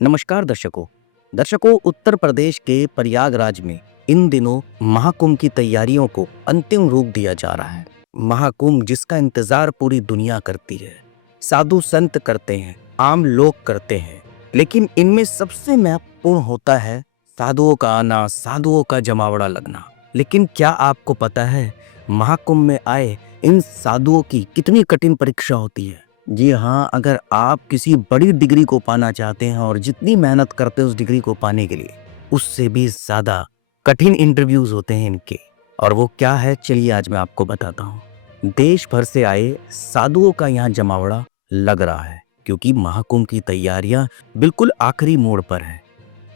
नमस्कार दर्शकों उत्तर प्रदेश के प्रयागराज में इन दिनों महाकुंभ की तैयारियों को अंतिम रूप दिया जा रहा है। महाकुंभ जिसका इंतजार पूरी दुनिया करती है, साधु संत करते हैं, आम लोग करते हैं, लेकिन इनमें सबसे महत्वपूर्ण होता है साधुओं का आना, साधुओं का जमावड़ा लगना। लेकिन क्या आपको पता है महाकुंभ में आए इन साधुओं की कितनी कठिन परीक्षा होती है? जी हाँ, अगर आप किसी बड़ी डिग्री को पाना चाहते हैं और जितनी मेहनत करते हैं उस डिग्री को पाने के लिए, उससे भी ज़्यादा कठिन इंटरव्यूज होते हैं इनके। और वो क्या है, चलिए आज मैं आपको बताता हूँ। देश भर से आए साधुओं का यहाँ जमावड़ा लग रहा है, क्योंकि महाकुंभ की तैयारियां बिल्कुल आखिरी मोड़ पर है।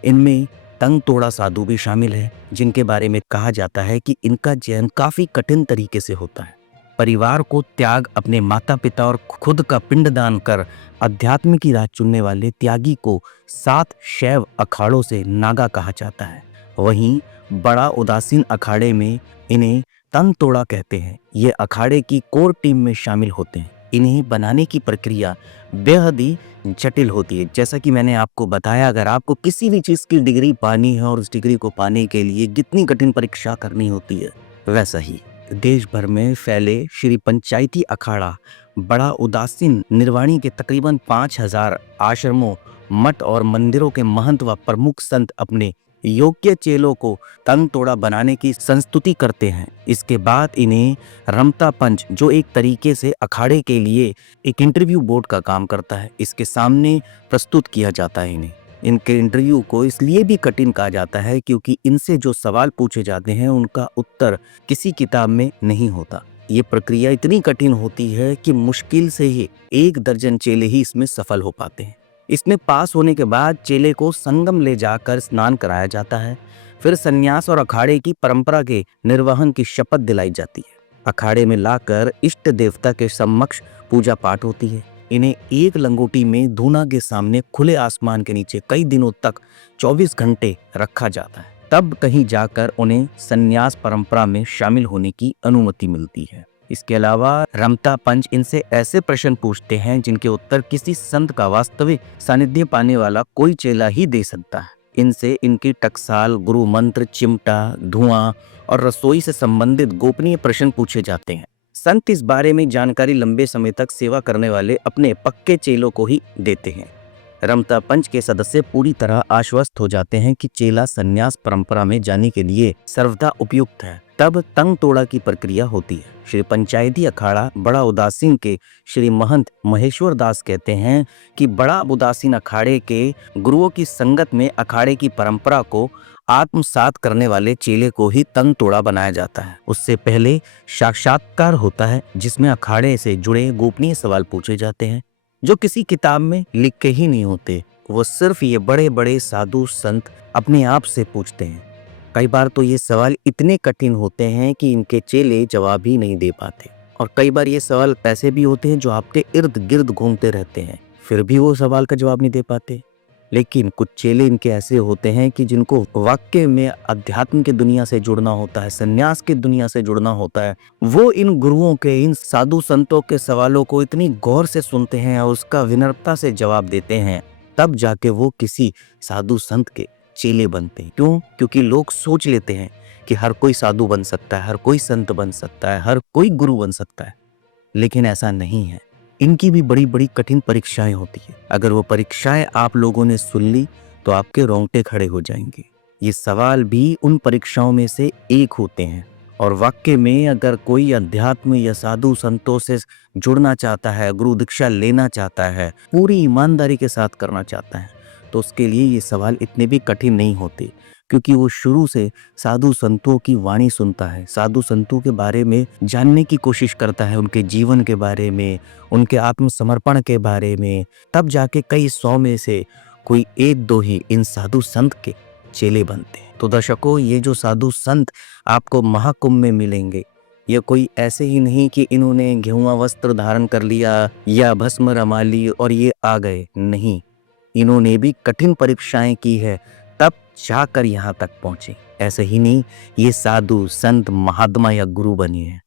इनमें तंग तोड़ा साधु भी शामिल है, जिनके बारे में कहा जाता है कि इनका चयन काफी कठिन तरीके से होता है। परिवार को त्याग, अपने माता पिता और खुद का पिंडदान कर अध्यात्म की राह चुनने वाले त्यागी को 7 शैव अखाड़ों से नागा कहा जाता है। वहीं बड़ा उदासीन अखाड़े में इन्हें तंग तोड़ा कहते हैं। ये अखाड़े की कोर टीम में शामिल होते हैं। इन्हें बनाने की प्रक्रिया बेहद ही जटिल होती है। जैसा कि मैंने आपको बताया, अगर आपको किसी भी चीज़ की डिग्री पानी है और उस डिग्री को पाने के लिए कितनी कठिन परीक्षा करनी होती है, वैसा ही देश भर में फैले श्री पंचायती अखाड़ा बड़ा उदासीन निर्वाणी के तकरीबन 5000 आश्रमों, मठ और मंदिरों के महंत व प्रमुख संत अपने योग्य चेलों को तंग तोड़ा बनाने की संस्तुति करते हैं। इसके बाद इन्हें रमता पंच, जो एक तरीके से अखाड़े के लिए एक इंटरव्यू बोर्ड का काम करता है, इसके सामने प्रस्तुत किया जाता है। इनके इंटरव्यू को इसलिए भी कठिन कहा जाता है क्योंकि इनसे जो सवाल पूछे जाते हैं उनका उत्तर किसी किताब में नहीं होता। ये प्रक्रिया इतनी कठिन होती है कि मुश्किल से ही 1 दर्जन चेले ही इसमें सफल हो पाते हैं। इसमें पास होने के बाद चेले को संगम ले जाकर स्नान कराया जाता है। फिर संन्यास और अखाड़े की परंपरा के निर्वहन की शपथ दिलाई जाती है। अखाड़े में लाकर इष्ट देवता के समक्ष पूजा पाठ होती है। इन्हें एक लंगोटी में धूना के सामने खुले आसमान के नीचे कई दिनों तक 24 घंटे रखा जाता है। तब कहीं जाकर उन्हें संन्यास परंपरा में शामिल होने की अनुमति मिलती है। इसके अलावा रमता पंच इनसे ऐसे प्रश्न पूछते हैं जिनके उत्तर किसी संत का वास्तविक सानिध्य पाने वाला कोई चेला ही दे सकता है। इनसे इनकी टकसाल, गुरु मंत्र, चिमटा, धुआं और रसोई से संबंधित गोपनीय प्रश्न पूछे जाते हैं। संत इस बारे में जानकारी लंबे समय तक सेवा करने वाले अपने पक्के चेलों को ही देते हैं। रमता पंच के सदस्य पूरी तरह आश्वस्त हो जाते हैं कि चेला संन्यास परंपरा में जाने के लिए सर्वदा उपयुक्त है। तब तंग तोड़ा की प्रक्रिया होती है। श्री पंचायती अखाड़ा बड़ा उदासीन के श्री महंत महेश्वर दास कहते हैं कि बड़ा उदासीन अखाड़े के गुरुओं की संगत में अखाड़े की परंपरा को आत्मसात करने वाले चेले को ही तंग तोड़ा बनाया जाता है। उससे पहले साक्षात्कार होता है, जिसमें अखाड़े से जुड़े गोपनीय सवाल पूछे जाते हैं जो किसी किताब में लिख के ही नहीं होते। वो सिर्फ ये बड़े बड़े साधु संत अपने आप से पूछते हैं। कई बार तो ये सवाल इतने कठिन होते हैं कि इनके चेले जवाब ही नहीं दे पाते, और कई बार ये सवाल ऐसे भी होते हैं जो आपके इर्द गिर्द घूमते रहते हैं, फिर भी वो सवाल का जवाब नहीं दे पाते। लेकिन कुछ चेले इनके ऐसे होते हैं कि जिनको वाक्य में अध्यात्म की दुनिया से जुड़ना होता है, संन्यास की दुनिया से जुड़ना होता है, वो इन गुरुओं के, इन साधु संतों के सवालों को इतनी गौर से सुनते हैं और उसका विनम्रता से जवाब देते हैं, तब जाके वो किसी साधु संत के चेले बनते हैं। क्यों? क्योंकि लोग सोच लेते हैं कि हर कोई साधु बन सकता है, हर कोई संत बन सकता है, हर कोई गुरु बन सकता है, लेकिन ऐसा नहीं है। इनकी भी बड़ी बड़ी कठिन परीक्षाएं होती है। अगर वो परीक्षाएं आप लोगों ने सुन ली तो आपके रोंगटे खड़े हो जाएंगे। ये सवाल भी उन परीक्षाओं में से एक होते हैं। और वाक्य में अगर कोई अध्यात्म या साधु संतों से जुड़ना चाहता है, गुरु दीक्षा लेना चाहता है, पूरी ईमानदारी के साथ करना चाहता है, तो उसके लिए ये सवाल इतने भी कठिन नहीं होते, क्योंकि वो शुरू से साधु संतों की वाणी सुनता है, साधु संतों के बारे में जानने की कोशिश करता है, उनके जीवन के बारे में, उनके आत्मसमर्पण के बारे में। तब जाके कई 100 में से कोई 1-2 ही इन साधु संत के चेले बनते हैं। तो दर्शकों, ये जो साधु संत आपको महाकुंभ में मिलेंगे, ये कोई ऐसे ही नहीं कि इन्होंने गेहुआ वस्त्र धारण कर लिया या भस्म रमा ली और ये आ गए। नहीं, इन्होंने भी कठिन परीक्षाएं की है, तब जाकर यहाँ तक पहुंचे। ऐसे ही नहीं ये साधु संत, महात्मा या गुरु बने हैं।